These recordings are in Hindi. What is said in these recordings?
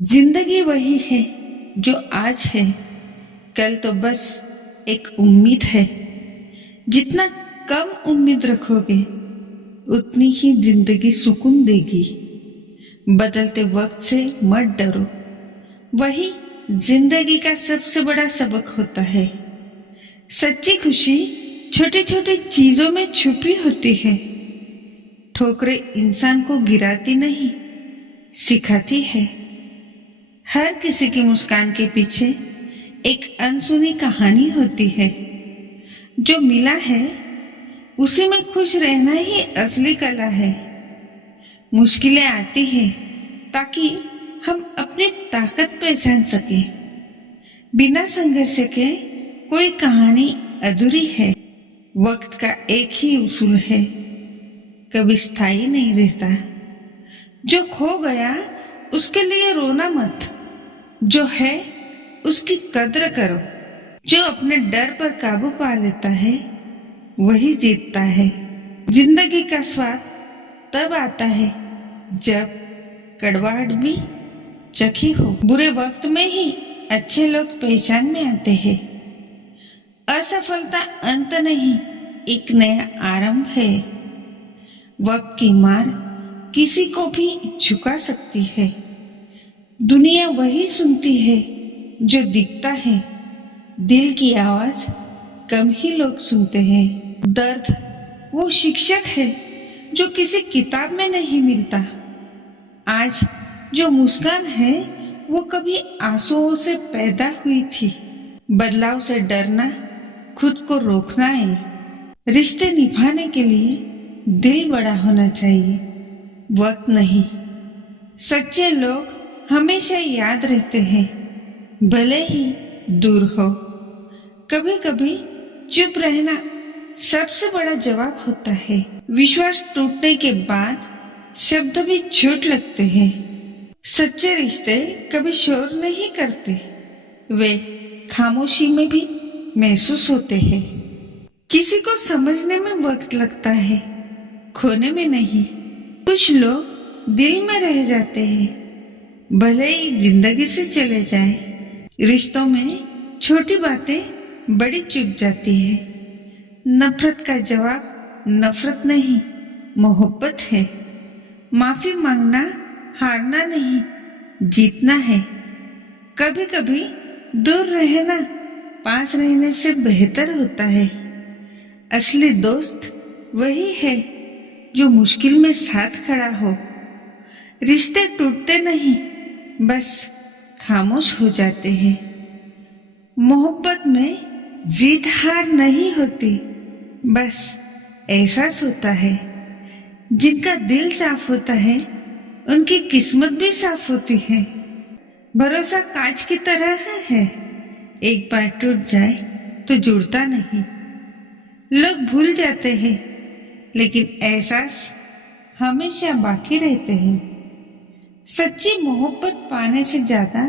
जिंदगी वही है जो आज है, कल तो बस एक उम्मीद है। जितना कम उम्मीद रखोगे उतनी ही जिंदगी सुकून देगी। बदलते वक्त से मत डरो, वही जिंदगी का सबसे बड़ा सबक होता है। सच्ची खुशी छोटी छोटी चीजों में छुपी होती है। ठोकरें इंसान को गिराती नहीं, सिखाती है। हर किसी की मुस्कान के पीछे एक अनसुनी कहानी होती है। जो मिला है उसी में खुश रहना ही असली कला है। मुश्किलें आती हैं ताकि हम अपनी ताकत पहचान सके। बिना संघर्ष के कोई कहानी अधूरी है। वक्त का एक ही उसूल है, कभी स्थायी नहीं रहता। जो खो गया उसके लिए रोना मत, जो है उसकी कद्र करो। जो अपने डर पर काबू पा लेता है वही जीतता है। जिंदगी का स्वाद तब आता है जब कड़वाहट भी चखी हो। बुरे वक्त में ही अच्छे लोग पहचान में आते हैं। असफलता अंत नहीं, एक नया आरंभ है। वक्त की मार किसी को भी झुका सकती है। दुनिया वही सुनती है जो दिखता है। दिल की आवाज कम ही लोग सुनते हैं। दर्द वो शिक्षक है जो किसी किताब में नहीं मिलता। आज जो मुस्कान है वो कभी आंसुओं से पैदा हुई थी। बदलाव से डरना खुद को रोकना है। रिश्ते निभाने के लिए दिल बड़ा होना चाहिए, वक्त नहीं। सच्चे लोग हमेशा याद रहते हैं, भले ही दूर हो। कभी कभी चुप रहना सबसे बड़ा जवाब होता है। विश्वास टूटने के बाद शब्द भी झूठ लगते हैं। सच्चे रिश्ते कभी शोर नहीं करते, वे खामोशी में भी महसूस होते हैं। किसी को समझने में वक्त लगता है, खोने में नहीं। कुछ लोग दिल में रह जाते हैं, भले ही जिंदगी से चले जाए। रिश्तों में छोटी बातें बड़ी चुभ जाती है। नफरत का जवाब नफरत नहीं, मोहब्बत है। माफी मांगना हारना नहीं, जीतना है। कभी कभी दूर रहना पास रहने से बेहतर होता है। असली दोस्त वही है जो मुश्किल में साथ खड़ा हो। रिश्ते टूटते नहीं, बस खामोश हो जाते हैं। मोहब्बत में जीत हार नहीं होती, बस एहसास होता है। जिनका दिल साफ होता है उनकी किस्मत भी साफ होती है। भरोसा कांच की तरह है, एक बार टूट जाए तो जुड़ता नहीं। लोग भूल जाते हैं लेकिन एहसास हमेशा बाकी रहते हैं। सच्ची मोहब्बत पाने से ज्यादा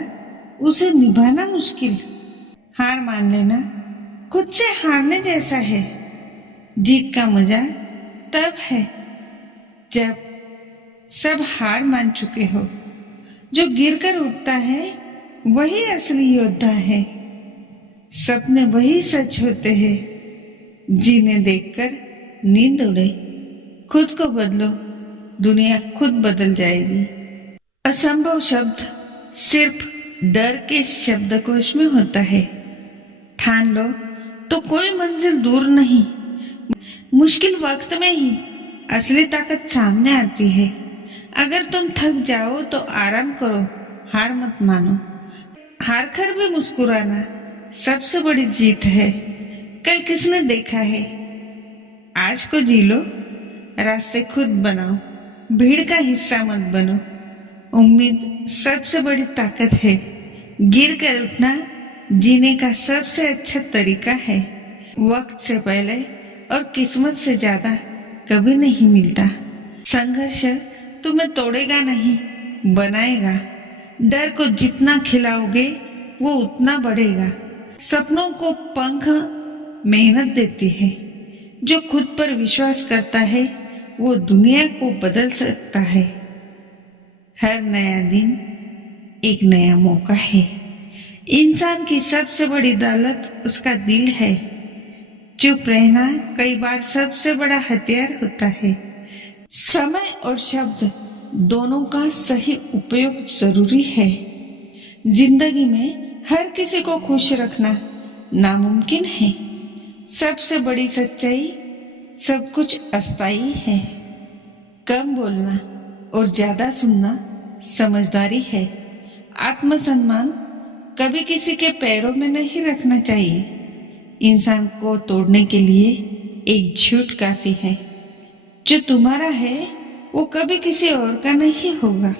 उसे निभाना मुश्किल। हार मान लेना खुद से हारने जैसा है। जीत का मजा तब है जब सब हार मान चुके हो। जो गिरकर उठता है वही असली योद्धा है। सपने वही सच होते हैं जीने देखकर नींद उड़े। खुद को बदलो, दुनिया खुद बदल जाएगी। असंभव शब्द सिर्फ डर के शब्दकोश में होता है। ठान लो तो कोई मंजिल दूर नहीं। मुश्किल वक्त में ही असली ताकत सामने आती है। अगर तुम थक जाओ तो आराम करो, हार मत मानो। हार कर भी मुस्कुराना सबसे बड़ी जीत है। कल किसने देखा है, आज को जी लो। रास्ते खुद बनाओ, भीड़ का हिस्सा मत बनो। उम्मीद सबसे बड़ी ताकत है। गिर कर उठना जीने का सबसे अच्छा तरीका है। वक्त से पहले और किस्मत से ज्यादा कभी नहीं मिलता। संघर्ष तुम्हें तोड़ेगा नहीं, बनाएगा। डर को जितना खिलाओगे वो उतना बढ़ेगा। सपनों को पंख मेहनत देती है। जो खुद पर विश्वास करता है वो दुनिया को बदल सकता है। हर नया दिन एक नया मौका है। इंसान की सबसे बड़ी दौलत उसका दिल है। चुप रहना कई बार सबसे बड़ा हथियार होता है। समय और शब्द दोनों का सही उपयोग जरूरी है। जिंदगी में हर किसी को खुश रखना नामुमकिन है। सबसे बड़ी सच्चाई, सब कुछ अस्थायी है। कम बोलना और ज्यादा सुनना समझदारी है। आत्मसम्मान कभी किसी के पैरों में नहीं रखना चाहिए। इंसान को तोड़ने के लिए एक झूठ काफी है। जो तुम्हारा है वो कभी किसी और का नहीं होगा।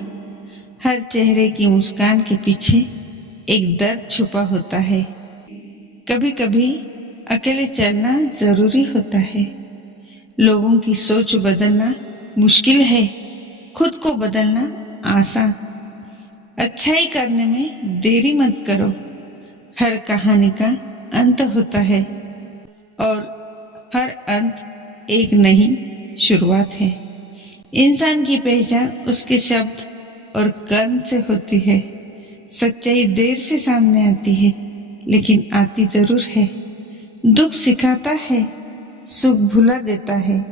हर चेहरे की मुस्कान के पीछे एक दर्द छुपा होता है। कभी कभी अकेले चलना जरूरी होता है। लोगों की सोच बदलना मुश्किल है, खुद को बदलना आसान। अच्छाई करने में देरी मत करो। हर कहानी का अंत होता है और हर अंत एक नई शुरुआत है। इंसान की पहचान उसके शब्द और कर्म से होती है। सच्चाई देर से सामने आती है, लेकिन आती जरूर है। दुख सिखाता है, सुख भुला देता है।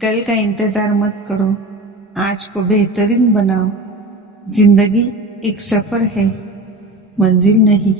कल का इंतजार मत करो, आज को बेहतरीन बनाओ। जिंदगी एक सफर है, मंजिल नहीं।